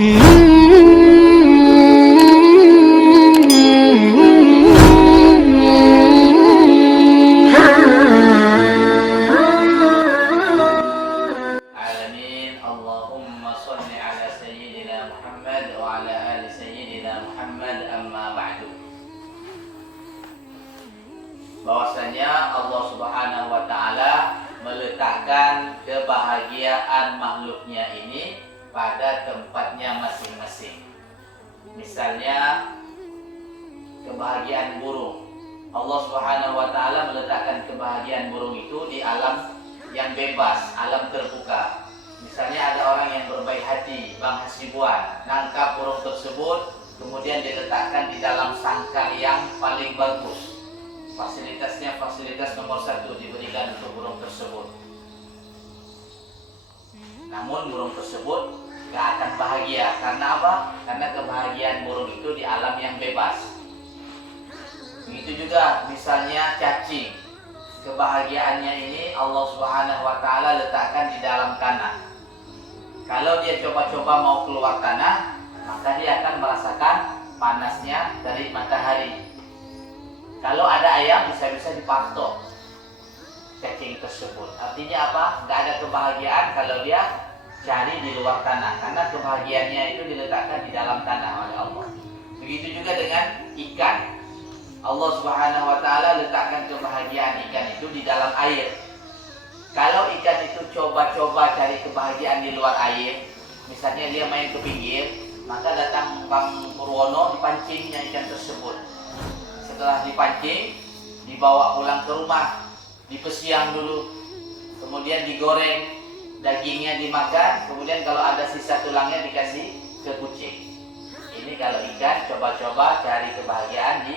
Allahumma sholli ala sayyidina Muhammad wa ala ali sayyidina Muhammad, amma ba'du. Bahwasanya Allah Subhanahu wa taala meletakkan kebahagiaan makhluknya ini pada tempatnya masing-masing. Misalnya kebahagiaan burung. Allah Subhanahu wa taala meletakkan kebahagiaan burung itu di alam yang bebas, alam terbuka. Misalnya ada orang yang berbaik hati, Bang Hasibuan, nangkap burung tersebut, kemudian diletakkan di dalam sangkar yang paling bagus. Fasilitasnya fasilitas nomor 1 diberikan untuk burung tersebut. Namun burung tersebut gak akan bahagia. Karena apa? Karena kebahagiaan burung itu di alam yang bebas. Begitu juga misalnya cacing. Kebahagiaannya ini Allah Subhanahu wa taala letakkan di dalam tanah. Kalau dia coba-coba mau keluar tanah, maka dia akan merasakan panasnya dari matahari. Kalau ada ayam bisa-bisa dipatok cacing tersebut. Artinya apa? Gak ada kebahagiaan kalau dia cari di luar tanah, karena kebahagiaannya itu diletakkan di dalam tanah oleh Allah. Begitu juga dengan ikan. Allah Subhanahu wa taala letakkan kebahagiaan ikan itu di dalam air. Kalau ikan itu coba-coba cari kebahagiaan di luar air, misalnya dia main ke pinggir, maka datang Bang Purwono, dipancingnya ikan tersebut. Setelah dipancing, dibawa pulang ke rumah, dipesiang dulu, kemudian digoreng, dagingnya dimakan, kemudian kalau ada sisa tulangnya dikasih ke kucing. Ini kalau ikan coba-coba cari kebahagiaan di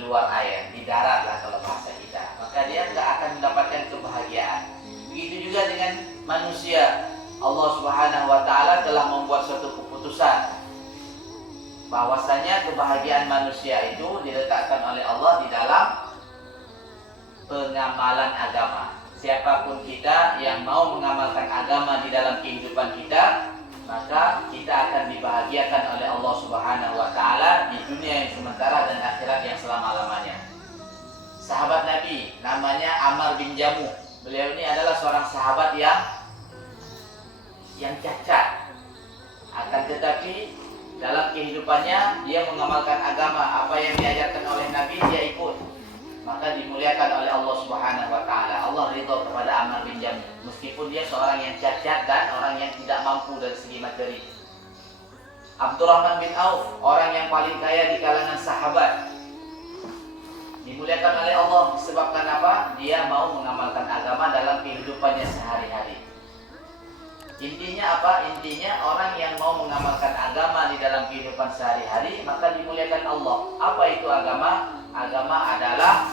luar air, di darat lah kalau bahasa kita, maka dia nggak akan mendapatkan kebahagiaan. Begitu juga dengan manusia. Allah Subhanahu wa taala telah membuat suatu keputusan bahwasanya kebahagiaan manusia itu diletakkan oleh Allah di dalam pengamalan agama. Siapapun kita yang mau mengamalkan agama di dalam kehidupan kita, maka kita akan dibahagiakan oleh Allah Subhanahu wa taala di dunia yang sementara dan akhirat yang selama-lamanya. Sahabat Nabi namanya Ammar bin Jamuh. Beliau ini adalah seorang sahabat yang cacat. Akan tetapi dalam kehidupannya dia mengamalkan agama, apa yang diajarkan oleh Nabi dia ikut. Maka dimuliakan oleh Allah Subhanahu wa taala. Allah ridha kepada Ammar bin Jamuh meskipun dia seorang yang cacat dan orang yang tidak mampu dari segi materi. Abdurrahman bin Auf, orang yang paling kaya di kalangan sahabat, dimuliakan oleh Allah disebabkan apa? Dia mau mengamalkan agama dalam kehidupannya sehari-hari. Intinya apa? Intinya orang yang mau mengamalkan agama di dalam kehidupan sehari-hari, maka dimuliakan Allah. Apa itu agama? Agama adalah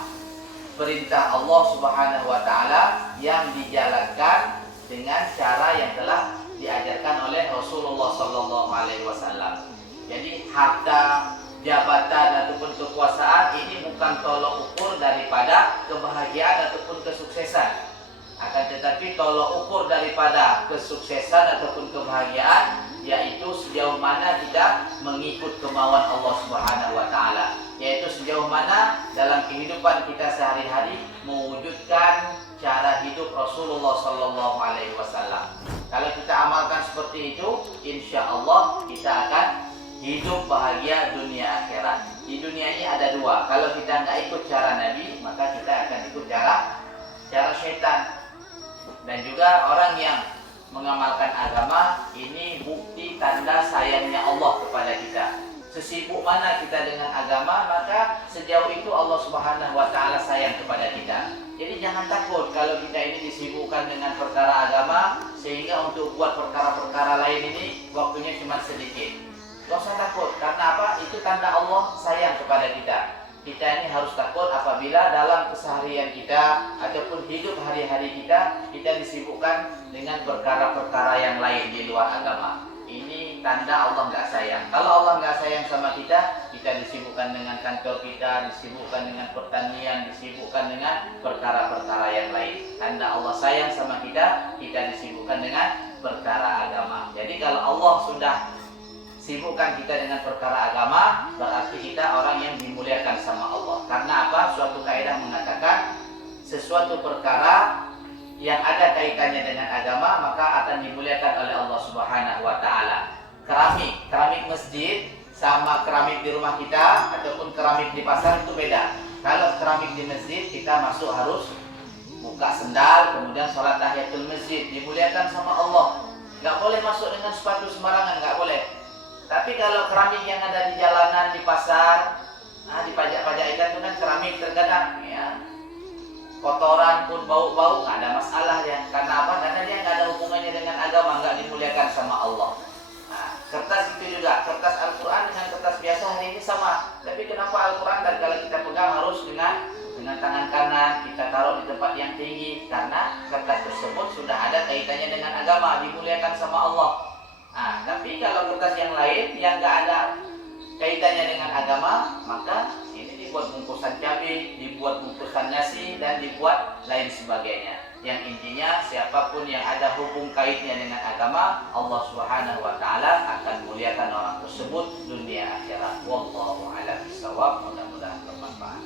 perintah Allah Subhanahu wa taala yang dijalankan dengan cara yang telah diajarkan oleh Rasulullah sallallahu alaihi wasallam. Jadi harta, jabatan ataupun kekuasaan ini bukan tolok ukur daripada kebahagiaan ataupun kesuksesan. Akan tetapi tolok ukur daripada kesuksesan ataupun kebahagiaan yaitu sejauh mana kita mengikut kemauan Allah Subhanahu wa taala, yaitu sejauh mana dalam kehidupan kita sehari-hari mewujudkan cara hidup Rasulullah sallallahu alaihi wasallam. Kalau kita amalkan seperti itu, insya Allah kita akan hidup bahagia dunia akhirat. Di dunia ini ada dua. Kalau kita nggak ikut cara Nabi, maka kita akan ikut cara syaitan. Dan juga orang yang mengamalkan agama ini bukti tanda sayangnya Allah kepada kita. Sesibuk mana kita dengan agama, maka sejauh itu Allah Subhanahu wa taala sayang kepada kita. Jadi jangan takut kalau kita ini disibukkan dengan perkara agama sehingga untuk buat perkara-perkara lain ini waktunya cuma sedikit. Gak usah takut, karena apa? Itu tanda Allah sayang kepada kita. Kita ini harus takut apabila dalam keseharian kita ataupun hidup hari-hari kita disibukkan dengan perkara-perkara yang lain di luar agama. Ini tanda Allah nggak sayang. Kalau Allah nggak sayang sama kita disibukkan dengan kantor kita, disibukkan dengan pertanian, disibukkan dengan perkara-perkara yang lain. Tanda Allah sayang sama kita disibukkan dengan perkara agama. Jadi kalau Allah sudah sibukkan kita dengan perkara agama, berarti kita orang yang dimuliakan sama Allah. Karena apa? Suatu kaidah mengatakan sesuatu perkara yang ada kaitannya dengan agama maka akan dimuliakan oleh Allah Subhanahu wa taala. Keramik masjid sama keramik di rumah kita ataupun keramik di pasar itu beda. Kalau keramik di masjid kita masuk harus buka sendal, kemudian sholat tahiyatul masjid, dimuliakan sama Allah. Nggak boleh masuk dengan sepatu sembarangan, nggak boleh. Tapi kalau keramik yang ada di jalanan, di pasar, dipajak-pajakkan itu kan keramik terkadang ya, kotoran pun bau-bau, nggak ada masalah ya. Karena apa? Karena dia nggak ada hubungannya dengan agama, nggak dimuliakan sama Allah. Nah, kertas itu juga, kertas Al-Quran dengan kertas biasa hari ini sama. Tapi kenapa Al-Quran dan kalau kita pegang harus dengan tangan kanan, kita taruh di tempat yang tinggi? Karena kertas tersebut sudah ada kaitannya dengan agama, dimuliakan sama Allah. Nah, tapi kalau kertas yang lain yang nggak ada kaitannya dengan agama, maka ini dibuat bungkusan cabai, dibuat bungkusan nasi, dan dibuat lain sebagainya. Yang intinya siapapun yang ada hubung kaitnya dengan agama, Allah Subhanahu wa taala akan muliakan orang tersebut dunia akhirat. Wallahu a'lam bishawab. Mudah-mudahan bermanfaat.